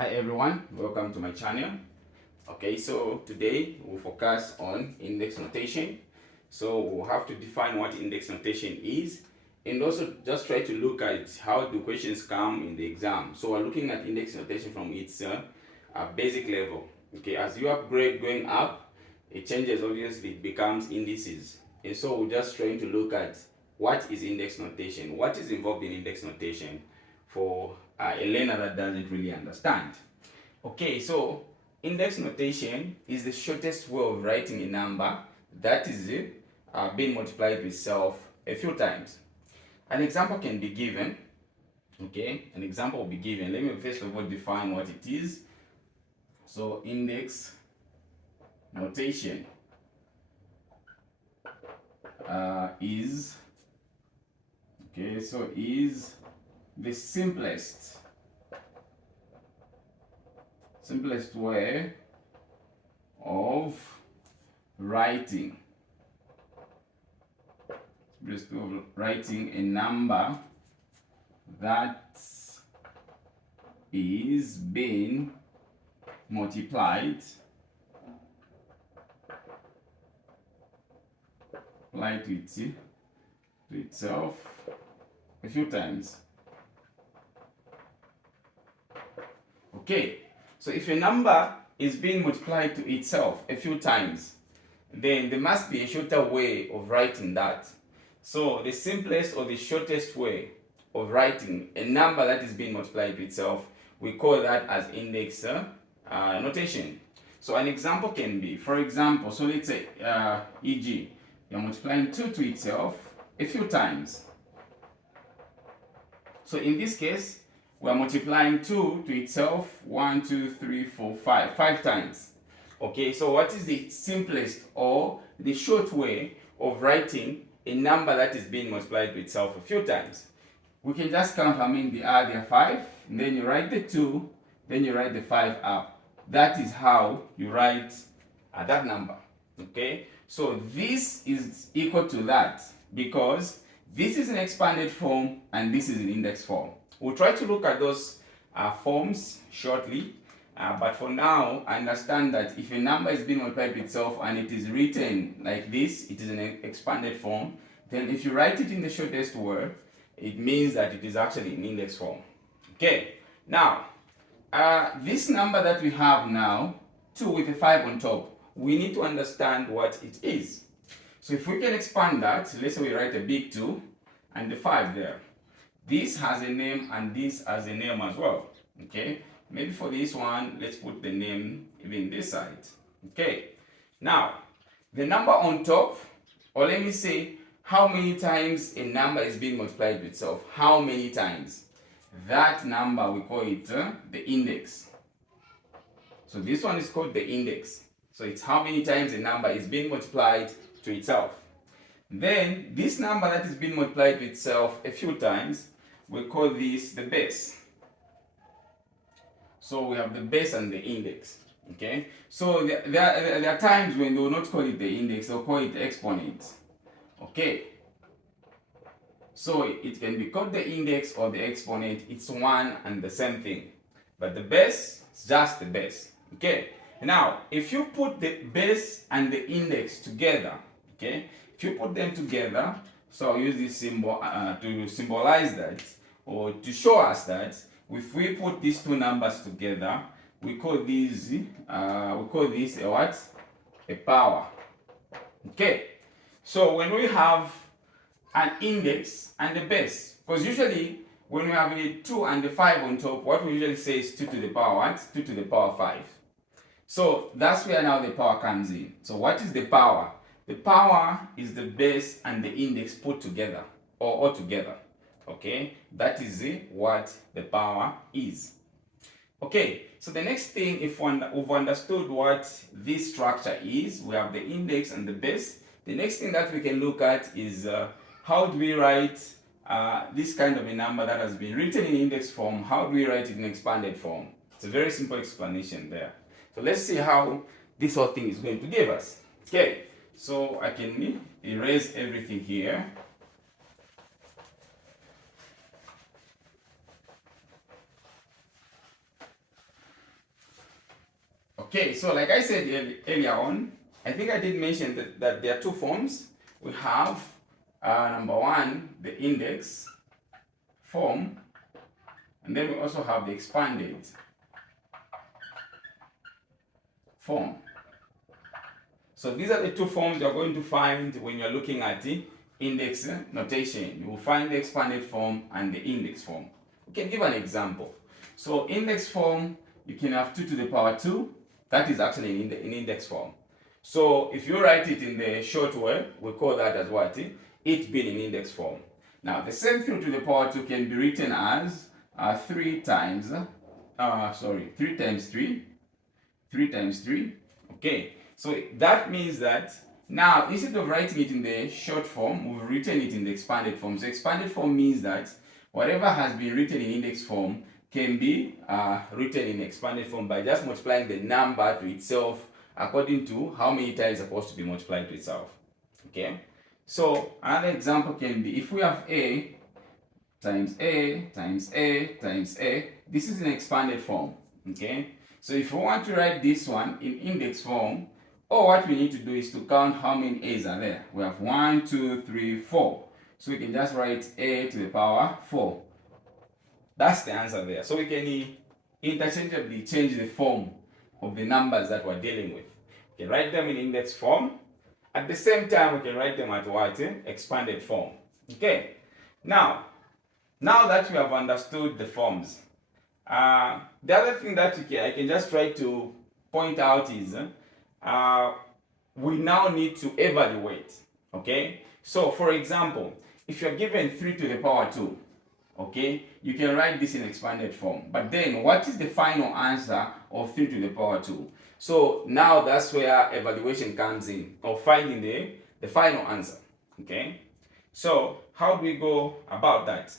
Hi everyone, welcome to my channel. Okay, so today we'll focus on index notation. So we'll have to define what index notation is and also just try to look at how the questions come in the exam. So we're looking at index notation from its basic level. Okay, as you upgrade going up, it changes, obviously it becomes indices. And so we're just trying to look at what is index notation, what is involved in index notation for a learner that doesn't really understand. Okay, so index notation is the shortest way of writing a number that is being multiplied with itself a few times. An example can be given. Okay, an example will be given. Let me first of all define what it is. So index notation is the simplest way of writing a number that is being multiplied to itself a few times. Okay, so if a number is being multiplied to itself a few times, then there must be a shorter way of writing that. So the simplest or the shortest way of writing a number that is being multiplied to itself, we call that as index notation. So an example can be, for example, so let's say e.g. you're multiplying 2 to itself a few times. So in this case, we are multiplying 2 to itself 1, 2, 3, 4, 5 times. Okay, so what is the simplest or the short way of writing a number that is being multiplied to itself a few times? We can just count how many there are 5, and then you write the 2, then you write the 5 up. That is how you write that number. Okay, so this is equal to that because this is an expanded form and this is an index form. We'll try to look at those forms shortly, but for now, understand that if a number is being multiplied with itself and it is written like this, it is an expanded form, then if you write it in the shortest word, it means that it is actually an index form. Okay, now, this number that we have now, 2 with a 5 on top, we need to understand what it is. So if we can expand that, let's say we write a big 2 and the 5 there. This has a name and this has a name as well. Okay, maybe for this one, let's put the name even this side. Okay, now the number on top, or let me say how many times a number is being multiplied with itself. How many times? That number, we call it the index. So this one is called the index. So it's how many times a number is being multiplied to itself. Then this number that is being multiplied with itself a few times, we call this the base. So we have the base and the index. Okay, so there are times when they will not call it the index, they'll call it the exponent. Okay, so it can be called the index or the exponent. It's one and the same thing, but the base is just the base. Okay, now if you put the base and the index together, okay, if you put them together, so I'll use this symbol to symbolize that, or to show us that if we put these two numbers together, we call this a what? A power. Okay, so when we have an index and a base, because usually when we have a 2 and a 5 on top, what we usually say is 2 to the power what? 2 to the power 5. So that's where now the power comes in. So what is the power? The power is the base and the index put together, or all together. Okay, that is what the power is. Okay, so the next thing, if we've understood what this structure is, we have the index and the base. The next thing that we can look at is how do we write this kind of a number that has been written in index form? How do we write it in expanded form? It's a very simple explanation there. So let's see how this whole thing is going to give us. Okay, so I can erase everything here. Okay, so like I said earlier on, I think I did mention that there are two forms. We have number one, the index form, and then we also have the expanded form. So these are the two forms you're going to find when you're looking at the index notation. You will find the expanded form and the index form. We can give an example. So index form, you can have 2 to the power 2. That is actually in index form. So if you write it in the short way, we call that as what? It being in index form. Now the same 3 to the power 2 can be written as 3 times 3 times 3. Okay, so that means that now instead of writing it in the short form, we've written it in the expanded form. So expanded form means that whatever has been written in index form can be written in expanded form by just multiplying the number to itself according to how many times it's supposed to be multiplied to itself. Okay, so another example can be if we have a times a times a times a, this is an expanded form. Okay, so if we want to write this one in index form, all what we need to do is to count how many a's are there. We have 1, 2, 3, 4. So we can just write a to the power 4. That's the answer there. So we can interchangeably change the form of the numbers that we're dealing with. We can write them in index form. At the same time, we can write them at what? Expanded form. Okay. Now that we have understood the forms, the other thing that I can just try to point out is we now need to evaluate. Okay, so for example, if you're given 3 to the power 2, okay, you can write this in expanded form, but then what is the final answer of 3 to the power 2? So now that's where evaluation comes in, or finding the final answer. Okay, so how do we go about that?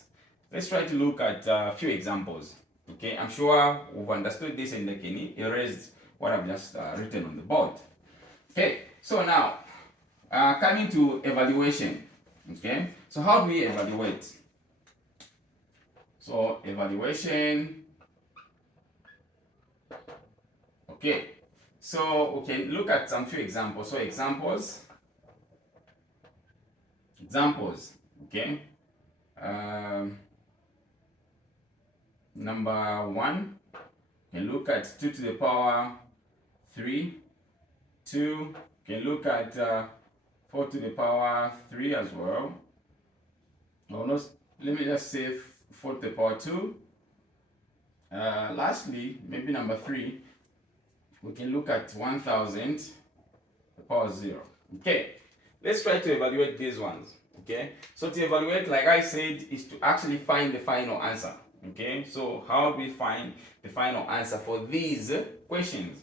Let's try to look at a few examples. Okay, I'm sure we've understood this and they can erase what I've just written on the board. Okay, so now coming to evaluation. Okay, so how do we evaluate? So evaluation. Okay, so we can look at some few examples. So examples. Okay. Number 1, you can look at 2 to the power 3. 2, you can look at 4 to the power 3 as well. No, let me just say 4 to the power 2. Lastly, maybe number 3, we can look at 1000 to the power 0. Okay, let's try to evaluate these ones. Okay, so to evaluate, like I said, is to actually find the final answer. Okay, so how do we find the final answer for these questions?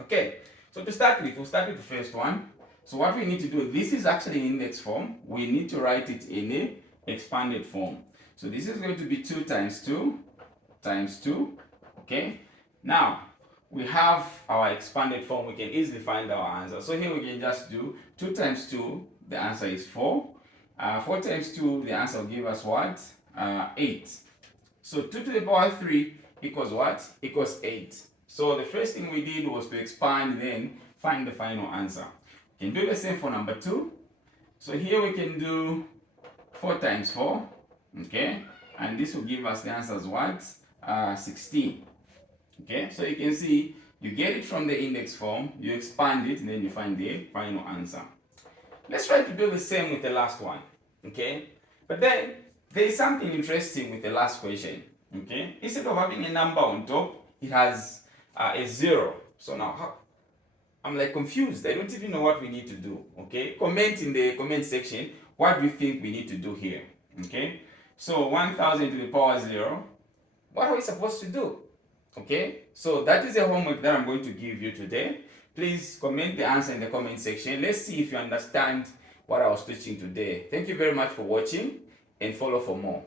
Okay, so to start with, we'll start with the first one. So what we need to do, this is actually in index form. We need to write it in a expanded form. So this is going to be 2 times 2 times 2. Okay, now we have our expanded form. We can easily find our answer. So here we can just do 2 times 2, the answer is 4. 4 times 2, the answer will give us what? 8. So 2 to the power 3 equals what? Equals 8. So the first thing we did was to expand, then find the final answer. We can do the same for number 2. So here we can do 4 times 4. Okay, and this will give us the answer as what? 16. Okay, so you can see you get it from the index form, you expand it, and then you find the final answer. Let's try to do the same with the last one. Okay, but then there is something interesting with the last question. Okay, instead of having a number on top, it has a 0. So now I'm like confused. I don't even know what we need to do. Okay, comment in the comment section what do you think we need to do here. Okay, so 1000 to the power 0, what are we supposed to do? Okay, so that is the homework that I'm going to give you today. Please comment the answer in the comment section. Let's see if you understand what I was teaching today. Thank you very much for watching, and follow for more.